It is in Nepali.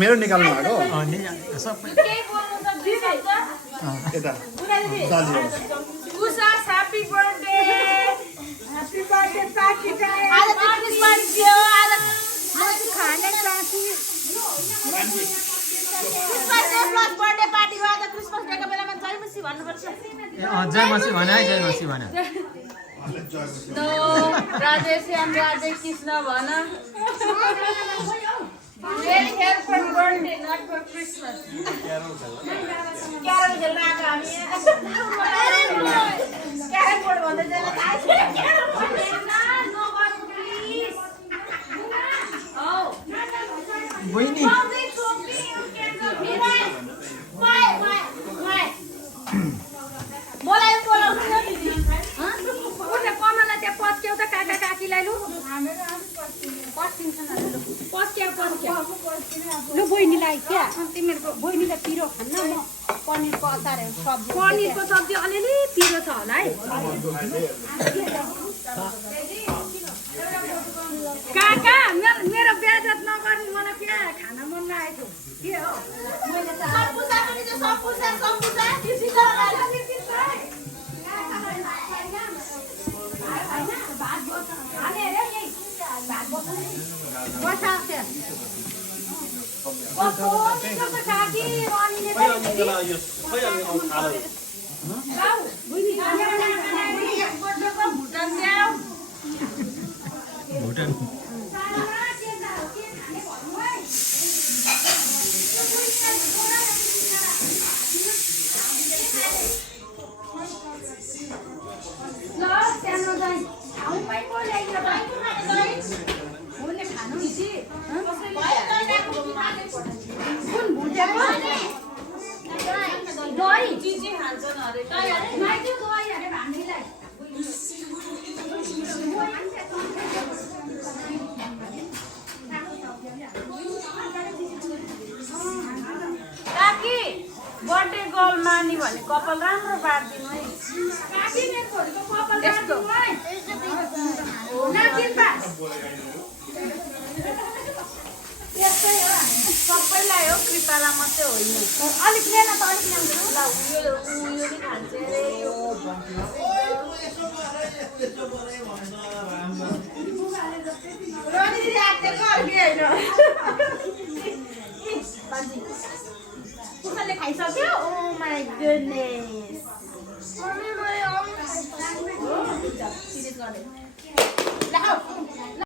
मेरो निकाल्नु भएको जय मसी भने है जय मसी भने No, Radhe Shyam Radhe Krishna Vana. We're here for birthday, not for Christmas. Carol खेल्न आएको हामी क्यारम बोर्ड भन्दै जाँदा carrom board no one please Oh. बहिनी मलाई बोलाउनु न दिदी कमला त्यहाँ पस्क्यौ त काका काकीलाई लु लु बहिनीलाई क्या तिमीहरूको बहिनीलाई पिरो खान्न म पनिरको अचारहरू सब्जी पनिरको सब्जी अलिअलि पिरो छ होला है काका मेरो बेइज्जत नगर्नु मलाई क्या खान मन लागेको के हो मैले त सम्पुसा पनि छ सम्पुसा भुटान बर्थडे गर्ल मानी भने कपाल राम्रो पार्दिनु है यस्तो सबैलाई हो कृपालाई मात्रै होइन अलिक लिएन त अलिक उयो नि खान्छ कुकरले खाइसक्यो ओ माई गुडनेस अरे